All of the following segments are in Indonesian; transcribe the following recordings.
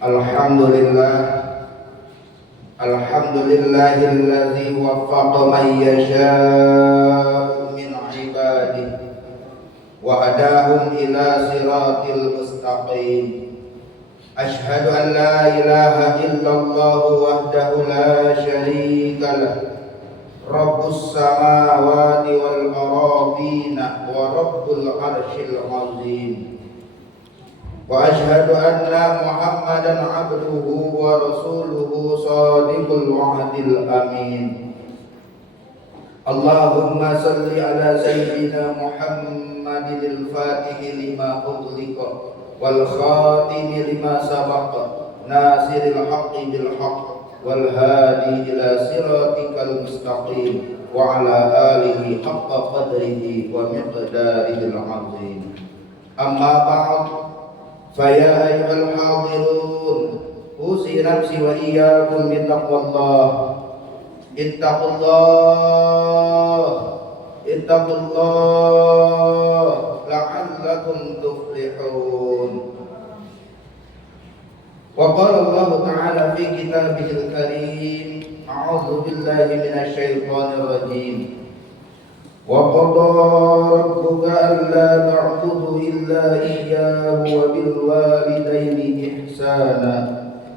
Alhamdulillah, alhamdulillahilladzi waffaqa man yasha'u min ibadihi wa hadahum ila siratil mustaqim. Ashhadu an la ilaha illallah wahdahu la syarika lah, Rabbus samawati wal aradina wa rabbul arsyil azim. Wa ashhadu anna Muhammadan abduhu wa rasuluhu shadiqul wa'dil amin. Allahumma salli ala sayyidina Muhammadin al-fatihi lima ughliqa wal khatimi lima sabaqa nasiril haqqi bil haqq wal hadi ila siratikal mustaqim wa ala alihi haqqa qadrihi wa miqdarihil azim. Amma ba'd. Faya ayyuhal hadirun, usi nafsi wa iyyakum bittaqwallah. Ittaqullah la'allakum tuflihun. Wa qala Allah ta'ala fi kitabihil karim, a'udzu billahi minasy syaithanir rajim. Wa qadara rabbuka alla ta'budu illa iyyahu wa bil walidayni ihsana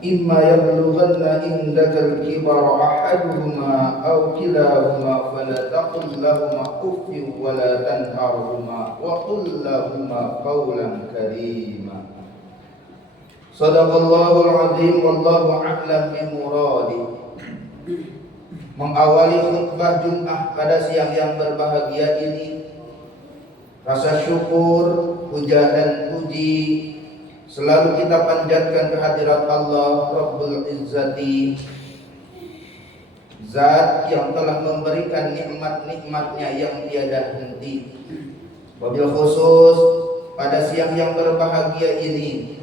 imma yablughanna indaka al-kibara ahaduhuma aw kilahuma fala taqul lahumā uffin wa la tanharhumā wa qul lahumā qawlan karīmā. Shadaqallahul 'azim wallahu a'lam bi muradih. Mengawali khutbah Jumat pada siang yang berbahagia ini, rasa syukur, puja dan puji selalu kita panjatkan kehadirat Allah Rabbul Izzati, Zat yang telah memberikan nikmat-nikmatnya yang tiada henti. Wabil khusus pada siang yang berbahagia ini,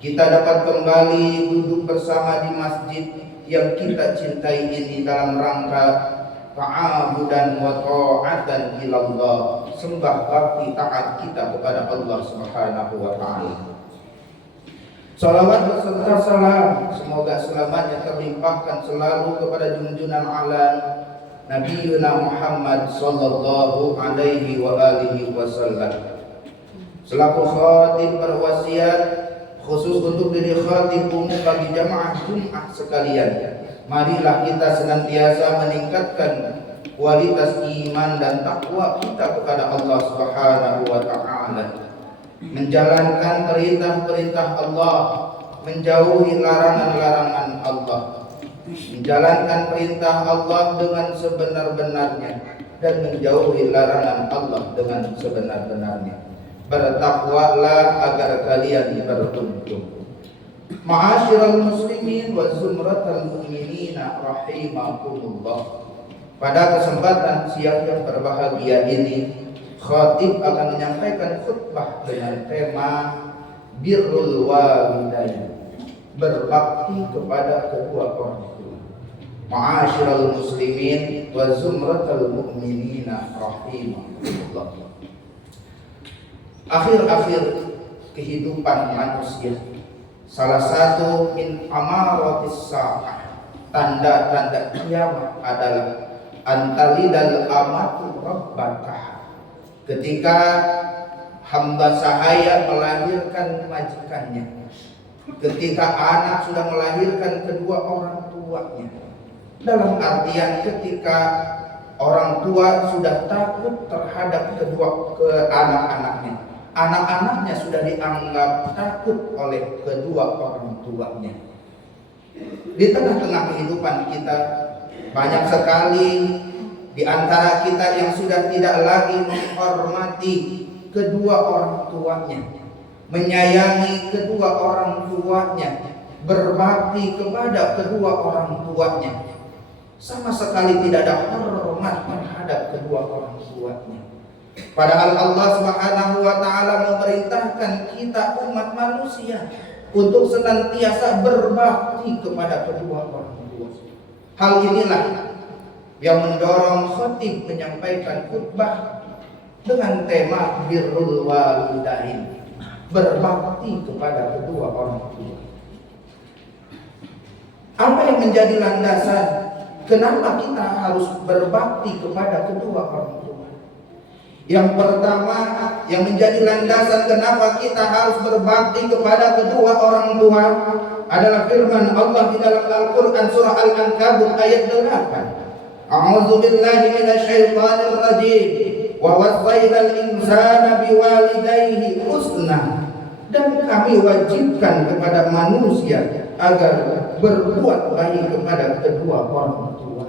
kita dapat kembali duduk bersama di masjid yang kita cintai ini dalam rangka ta'abudan wa ta'atan ilallah, sembah bakti taat kita kepada Allah Subhanahu wa ta'ala. Salawat beserta salam semoga selamanya terlimpahkan selalu kepada junjungan alam Nabiyyuna Muhammad sallallahu alaihi wa alihi wasallam. Selaku khatib berwasiat khusus untuk diri khatib umum bagi jamaah Jumat sekalian, marilah kita senantiasa meningkatkan kualitas iman dan takwa kita kepada Allah Subhanahu wa ta'ala, menjalankan perintah-perintah Allah, menjauhi larangan-larangan Allah, menjalankan perintah Allah dengan sebenar-benarnya dan menjauhi larangan Allah dengan sebenar-benarnya. Bertakwalah agar kalian beruntung. Ma'asyiral muslimin wa zumratal mu'minina rahimakumullah. Pada kesempatan siang yang berbahagia ini, khatib akan menyampaikan khutbah dengan tema birrul walidain, berbakti kepada kedua orang tua. Ma'asyiral muslimin wa zumratal mu'minina rahimakumullah. Akhir-akhir kehidupan manusia, salah satu min amaratis sa'ah, tanda-tanda kiamat adalah antalidal amatu rabbakah, ketika hamba sahaya melahirkan majikannya, ketika anak sudah melahirkan kedua orang tuanya. Dalam artian ketika orang tua sudah takut terhadap anak-anaknya, anak-anaknya sudah dianggap takut oleh kedua orang tuanya. Di tengah-tengah kehidupan kita, banyak sekali di antara kita yang sudah tidak lagi menghormati kedua orang tuanya, menyayangi kedua orang tuanya, berbakti kepada kedua orang tuanya, sama sekali tidak ada hormat terhadap kedua orang tuanya. Padahal Allah Subhanahu wa ta'ala memerintahkan kita umat manusia untuk senantiasa berbakti kepada kedua orang tua. Hal inilah yang mendorong khatib menyampaikan khutbah dengan tema birrul walidain, berbakti kepada kedua orang tua. Apa yang menjadi landasan kenapa kita harus berbakti kepada kedua orang tua? Yang pertama yang menjadi landasan kenapa kita harus berbakti kepada kedua orang tua adalah firman Allah di dalam Al-Quran surah Al-Ankabut ayat 8. A'udzu billahi minasyaitonir rajim. Wa wassaynal insana biwalidayhi husna. Dan kami wajibkan kepada manusia agar berbuat baik kepada kedua orang tua.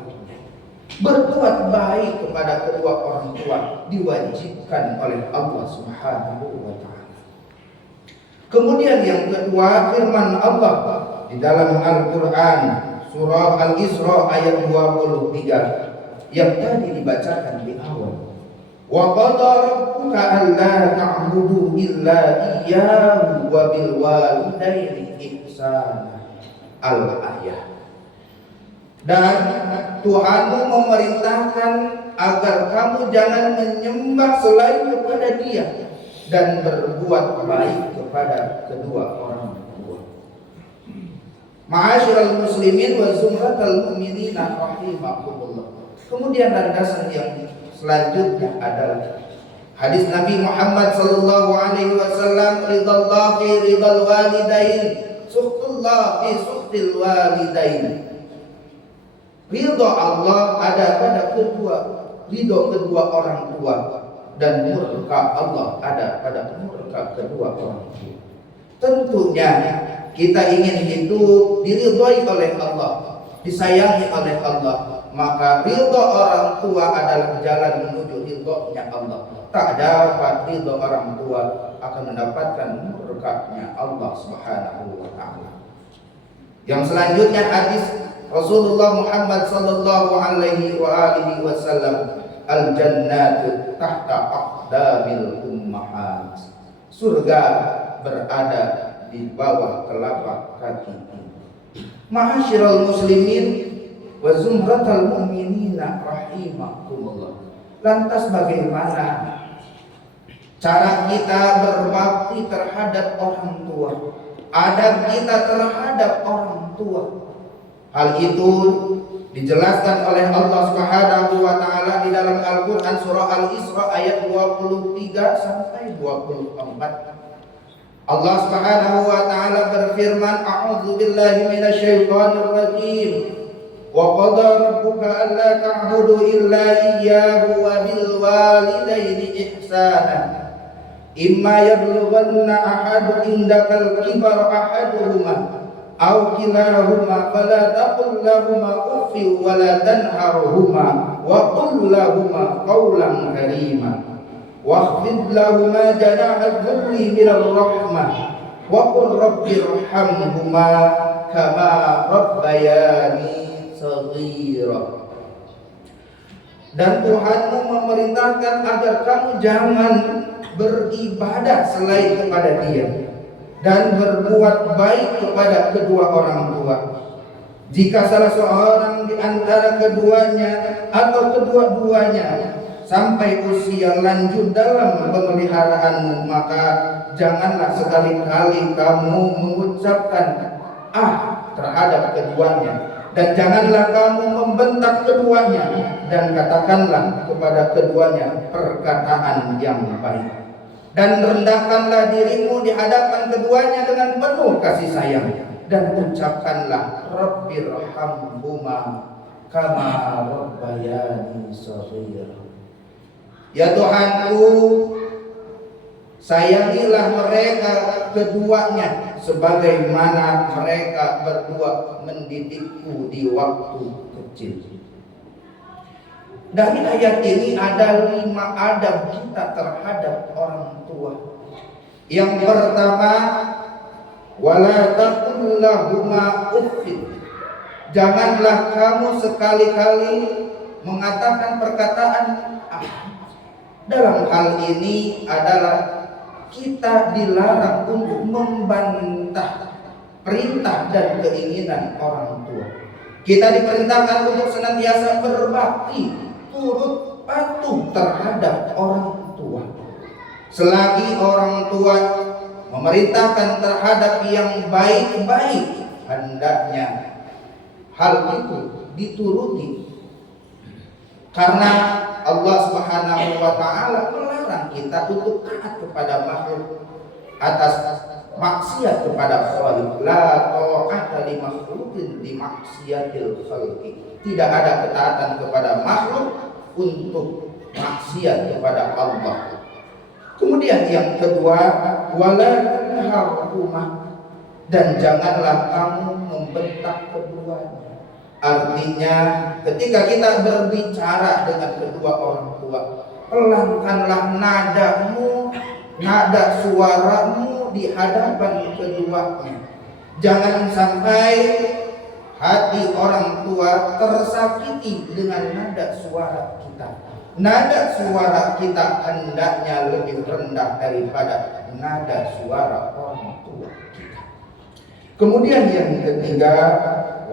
Berbuat baik kepada kedua orang tua diwajibkan oleh Allah Subhanahu wa taala. Kemudian yang kedua firman Allah di dalam Al-Qur'an surah Al-Isra ayat 23 yang tadi dibacakan di awal. Wa qada rabbuka alla ta'budu illa iyyahu wa bil walidayni ihsana. Al-ayah. Dan Tuhanmu memerintahkan agar kamu jangan menyembah selain kepada Dia dan berbuat baik kepada kedua orang tua. Ma'asyiral muslimin wa zumratal mu'minina rahimakumullah. Kemudian landasan yang selanjutnya adalah hadis Nabi Muhammad sallallahu alaihi wasallam, ridallahu fi ridal walidain, suhtullah fi suhtil walidain. Ridho Allah ada pada ridho kedua orang tua, dan murka Allah ada pada murka kedua orang tua. Tentunya kita ingin hidup diridhoi oleh Allah, disayangi oleh Allah, maka ridho orang tua adalah jalan menuju ridhonya Allah. Tak dapat ridho orang tua akan mendapatkan murkanya Allah Subhanahu wa taala. Yang selanjutnya hadis Rasulullah Muhammad sallallahu alaihi wa alihi wasallam, al-jannatu tahta aqdamil ummahat. Surga berada di bawah telapak kaki. Ma'asyiral muslimin wa zumratal mu'minina rahimakumullah. Lantas bagaimana cara kita berbakti terhadap orang tua? Adab kita terhadap orang tua. Hal itu dijelaskan oleh Allah Subhanahu wa taala di dalam Al-Qur'an surah Al-Isra ayat 23 sampai 24. Allah Subhanahu wa taala berfirman, a'udzu billahi minasyaitonir rajim. Wa qada rabbuka alla ta'budu illa iyyahu wa bil walidayni ihsana. Imma yablughanna ahadu indakal kibar ahaduhuma aw kilahuma fala taqul lahumā uffin wa la tanharhumā wa qul lahumā qawlan karīmā wakhfid lahumā janāha dhulli minar rahmah wa qul rabbi irhamhumā kamā rabbayani shaghīra. Dan Tuhanmu memerintahkan agar kamu jangan beribadah selain kepada Dia dan berbuat baik kepada kedua orang tua. Jika salah seorang di antara keduanya atau kedua-duanya sampai usia lanjut dalam pemeliharaanmu, maka janganlah sekali-kali kamu mengucapkan terhadap keduanya, dan janganlah kamu membentak keduanya, dan katakanlah kepada keduanya perkataan yang baik. Dan rendahkanlah dirimu di hadapan keduanya dengan penuh kasih sayang, dan ucapkanlah Rabbirhamhuma kama rabbayani shaghira. Ya Tuhanku, sayangilah mereka keduanya sebagaimana mereka berdua mendidikku di waktu kecil. Dari ayat ini ada 5 adab kita terhadap orang tua. Yang pertama, wala taqul lahumā uffin. Janganlah kamu sekali-kali mengatakan perkataan Dalam hal ini adalah kita dilarang untuk membantah perintah dan keinginan orang tua. Kita diperintahkan untuk senantiasa berbakti, turut patuh terhadap orang tua. Selagi orang tua memerintahkan terhadap yang baik-baik, hendaknya hal itu dituruti. Karena Allah Subhanahu wa taala melarang kita untuk taat kepada makhluk atas maksiat kepada khaliq. La ta'ata li makhluqin li maksiatil khaliq. Tidak ada ketaatan kepada makhluk untuk maksiat kepada Allah. Kemudian yang kedua, wala tanharhuma, dan janganlah kamu membentak keduanya. Artinya ketika kita berbicara dengan kedua orang tua, pelankanlah nadamu, nada suaramu di hadapan keduanya. Jangan sampai hati orang tua tersakiti dengan nada suara kita. Nada suara kita hendaknya lebih rendah daripada nada suara orang tua kita. Kemudian yang ketiga,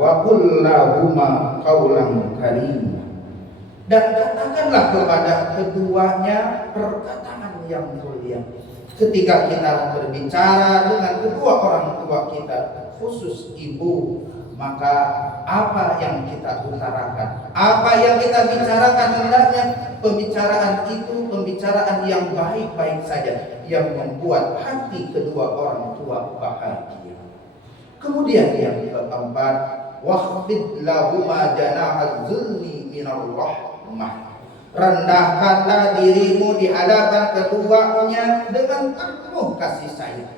wa qul lahuma qaulan karim, dan katakanlah kepada keduanya perkataan yang mulia. Ketika kita berbicara dengan kedua orang tua kita, khusus ibu, maka apa yang kita utarakan, apa yang kita bicarakan, hendaknya pembicaraan itu pembicaraan yang baik-baik saja, yang membuat hati kedua orang tua bahagia. Kemudian yang keempat, wahfid lahuma janahal zulmi minar rahmah, rendahkanlah dirimu di hadapan keduanya dengan penuh kasih sayang.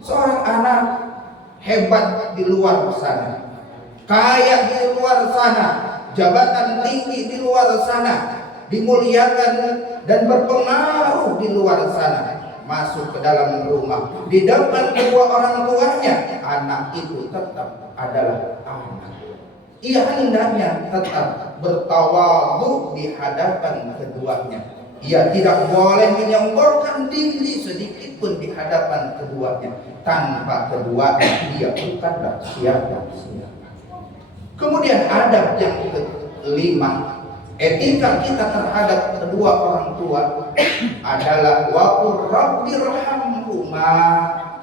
Seorang anak hebat di luar sana, kaya di luar sana, jabatan tinggi di luar sana, dimuliakan dan berpengaruh di luar sana, masuk ke dalam rumah, di depan kedua orang tuanya, anak itu tetap adalah anak. Ia hendaknya tetap bertawadhu di hadapan keduanya. Ia tidak boleh menyombongkan diri sedikit pun di hadapan keduanya. Tanpa keduanya dia bukanlah siapa-siapa. Kemudian adab yang kelima, etika kita terhadap kedua orang tua adalah waqur rabbirhamhuma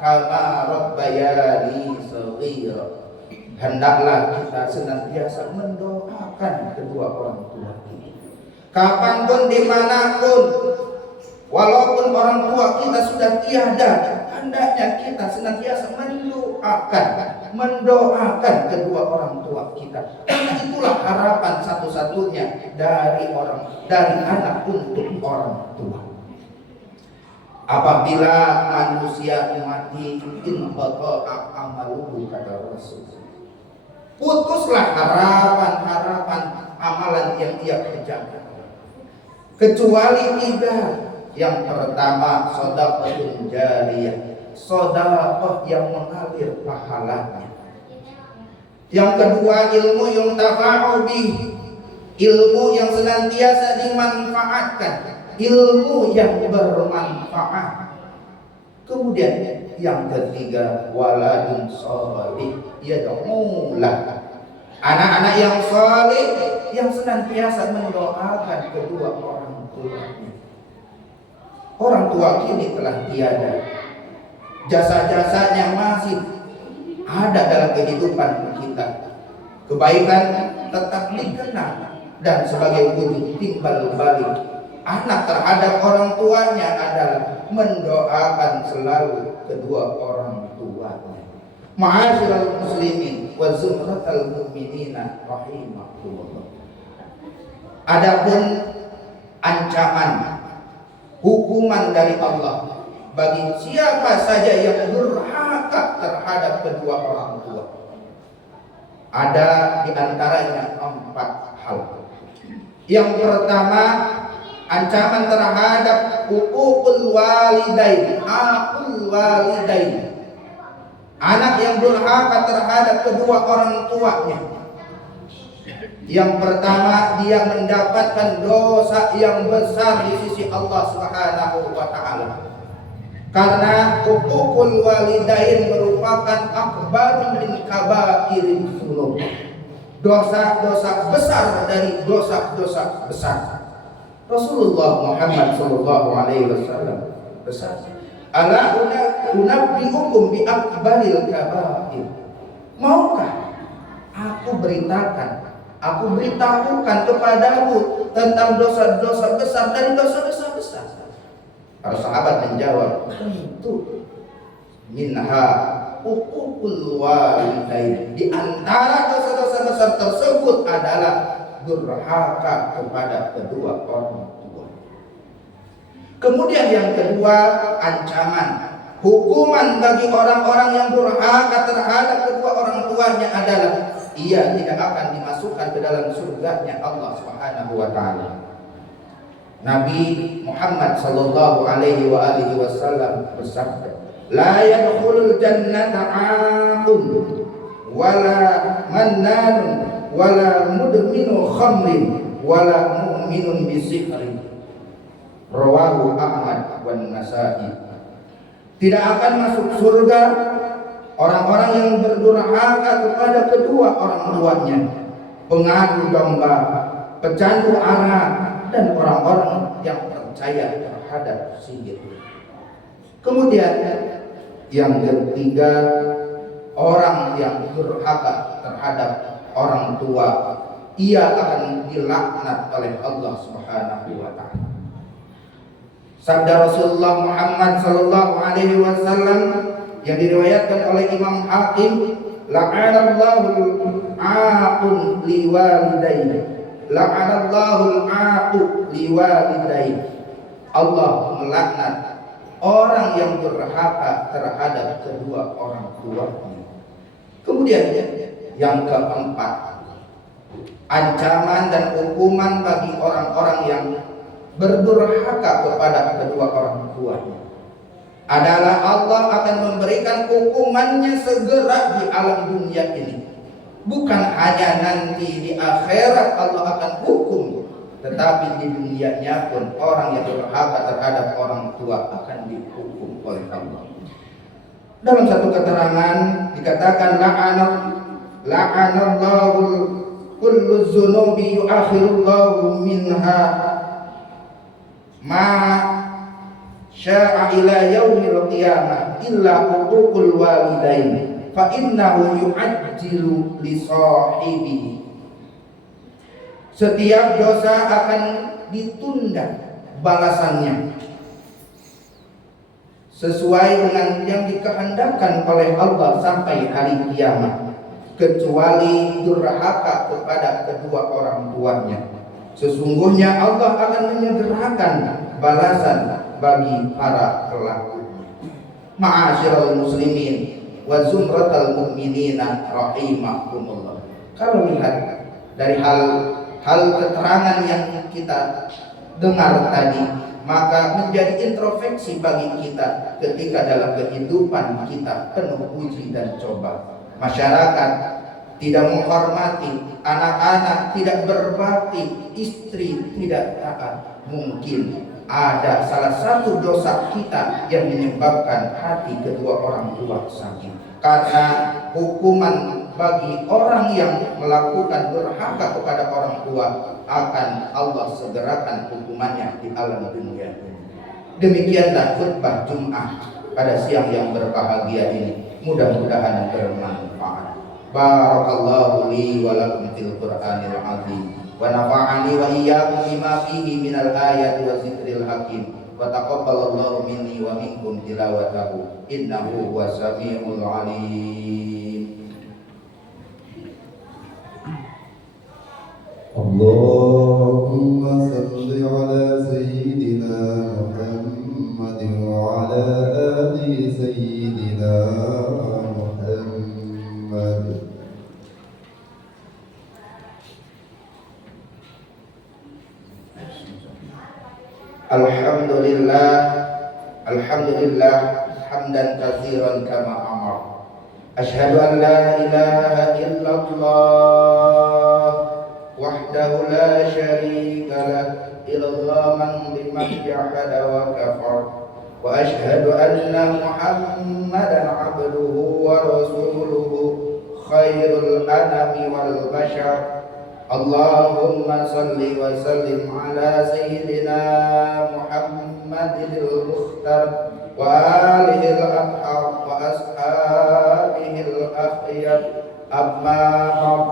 kama rabbayani shaghira. Hendaklah kita senantiasa mendoakan kedua orang tua kita. Kapanpun, dimanapun, walaupun orang tua kita sudah tiada, hendaknya kita senantiasa mendoakan kedua orang tua kita. Karena itulah harapan satu-satunya dari anak untuk orang tua. Apabila manusia mati, inqata'a amaluhu, kata Rasul, putuslah harapan amalan yang ia kerjakan, kecuali tiga. Yang pertama, shadaqatun jariyah, sedekah yang mengalir pahalanya. Yang kedua, ilmu yang tafa'u bih, ilmu yang senantiasa dimanfaatkan, ilmu yang bermanfaat. Kemudian yang ketiga, waladun shalih yad'ulah, anak-anak yang saleh yang senantiasa mendoakan kedua orang tuanya. Orang tua kini telah tiada, jasa-jasanya masih ada dalam kehidupan kita. Kebaikan tetap dikenal, dan sebagai wujud timbal balik anak terhadap orang tuanya adalah mendoakan selalu kedua orang tuanya. Ma'asyiral muslimin wa zumratal mu'minina rahimakumullah. Adapun ancaman hukuman dari Allah bagi siapa saja yang durhaka terhadap kedua orang tua, ada di antaranya 4 hal. Yang pertama, ancaman terhadap uququl walidain, aqul walidain. Anak yang durhaka terhadap kedua orang tuanya. Yang pertama, dia mendapatkan dosa yang besar di sisi Allah Subhanahu wa taala. Karena uququl walidain merupakan akbar min kabairin dzunub. Dosa-dosa besar dari dosa-dosa besar. Rasulullah Muhammad sallallahu alaihi wasallam bersabda, "Ala unabbiukum bi akbaril kabair." Maukah beritahukan kepadamu tentang dosa-dosa besar dan dosa-dosa besar. Para sahabat menjawab, tentu. Minha uququl walidain. Di antara dosa-dosa besar tersebut adalah durhaka kepada kedua orang tua. Kemudian yang kedua, ancaman. Hukuman bagi orang-orang yang durhaka terhadap kedua orang tuanya adalah ia tidak akan dimasukkan ke dalam surganya Allah Subhanahu wa taala. Nabi Muhammad sallallahu alaihi wasallam bersabda, "La yadkhulul jannata 'aqun wala mannanun wala mudminu khamrin wala mu'minun bisihrin." Rawahu Ahmad wan Nasa'i. Tidak akan masuk surga orang-orang yang berdurhaka kepada kedua orang tuanya, pengadu domba, pecandu arak, dan orang-orang yang percaya terhadap sihir. Kemudian yang ketiga, orang yang durhaka terhadap orang tua, ia akan dilaknat oleh Allah Subhanahu wa taala. Sabda Rasulullah Muhammad sallallahu alaihi wasallam yang diriwayatkan oleh Imam Hakim, la'anallahu aqun liwalidayhi, la'anallahu aqu liwalidayhi. Allah melaknat orang yang durhaka terhadap kedua orang tuanya. Kemudian yang keempat, ancaman dan hukuman bagi orang-orang yang berdurhaka kepada kedua orang tuanya adalah Allah akan memberikan hukumannya segera di alam dunia ini. Bukan hanya nanti di akhirat Allah akan hukum, tetapi di dunianya pun orang yang durhaka terhadap orang tua akan dihukum oleh Allah. Dalam satu keterangan dikatakan, la'anallahu kullu dzunubi yu'akhirullahu minha ma sya'a ila yaumil qiyamah illa uququl walidain fa innahu yu'ajjilu li sahibihi. Setiap dosa akan ditunda balasannya sesuai dengan yang dikehendakkan oleh Allah sampai hari kiamat, kecuali durhaka kepada kedua orang tuanya. Sesungguhnya Allah akan menyegerakan balasan bagi para pelaku. Ma'asyiral muslimin wa zumratal mu'minina rahimakumullah. Kalau lihat dari hal keterangan yang kita dengar tadi, maka menjadi introspeksi bagi kita ketika dalam kehidupan kita penuh uji dan coba. Masyarakat tidak menghormati, anak-anak tidak berbakti, istri tidak taat. Mungkin ada salah satu dosa kita yang menyebabkan hati kedua orang tua sakit. Karena hukuman bagi orang yang melakukan durhaka kepada orang tua akan Allah segerakan hukumannya di alam dunia. Demikianlah khutbah Jumat pada siang yang berbahagia ini. Mudah-mudahan bermanfaat. Barakallahu li wa lakum fil Qur'anil azim wa nafa'ani wa iyyakum bima fihi minal ayati wa zikril hakim wa taqabbalallahu minni wa minkum tilawatahu innahu huwas samiul alim. Allahumma salli ala sayyidina Muhammadin wa ala ali sayyidina Muhammad. Alhamdulillah hamdan katsiran kama amar. Asyhadu an la ilaha illallah wahdahu la syarika lah idghaman liman jahada wa kafar. Wa asyhadu anna Muhammadan abduhu wa rasuluhu khairul anami wal bashar. Allahumma salli wa sallim ala sayyidina Muhammadil Mukhtar wa alihi al-athhar wa ashabihi والأخيار. أما بعد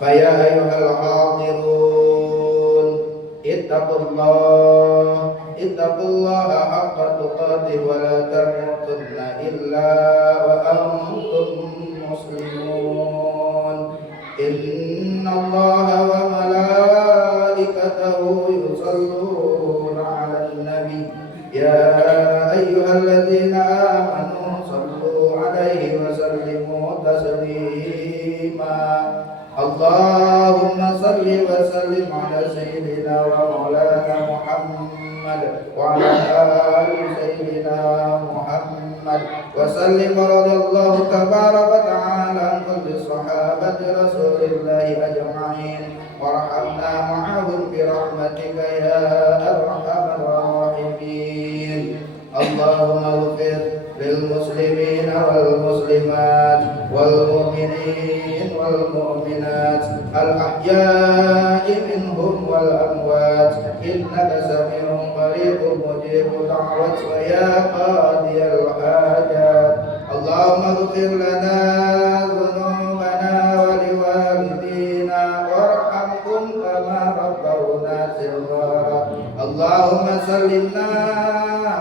فيا أيها الحاضرون اتقوا الله حق تقاته ولا تموتن إلا وأنتم مسلمون. إن الله وملائكته يصلون على النبي يا أيها الذين آمنوا صلوا عليه وسلموا تسليما. اللهم صل وسلم على سيدنا ومولانا محمد وعلى آل سيدنا محمد وسلم. رضي الله تبارك وتعالى عن كل صحابة رسول الله أجمعين وارحمنا معهم برحمتك يا أرحم الراحمين. اللهم اغفر للمسلمين والمسلمات والمؤمنين والمؤمنات الأحياء منهم والأموات إنك سميع قريب مجيب دعوة ويا قاضي الحاجات. اللهم اغفر لنا ذنوبنا ولوالدينا وارحمهم كما ربونا صغارا. اللهم سلمنا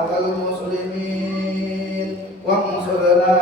والمسلمين وانصرنا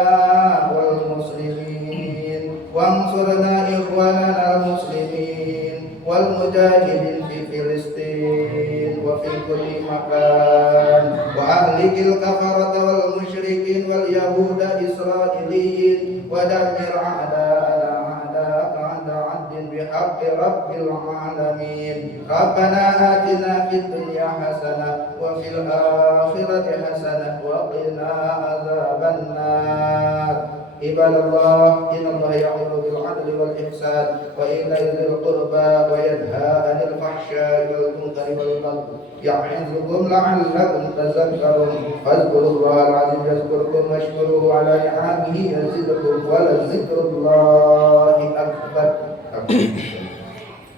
والمسلمين وانصرنا إخواننا المسلمين والمجاهدين في فلسطين وفي كل مكان وأهلك الكفرة والمشركين واليهود إسرائيليين ودمر أعداءنا عند عد بحق رب العالمين. ربنا آتنا في الدنيا حسنة وفي الآخرة حسنة وقنا عذاب النار. عباد الله إن الله يأمر بالعدل والإحسان وإيتاء ذي القربى وينهى عن الفحشاء والمنكر والبغي يعظكم لعلكم تذكرون. فاذكروا الله العظيم يذكركم واشكروه على نعمه يزدكم ولذكر الله أكبر.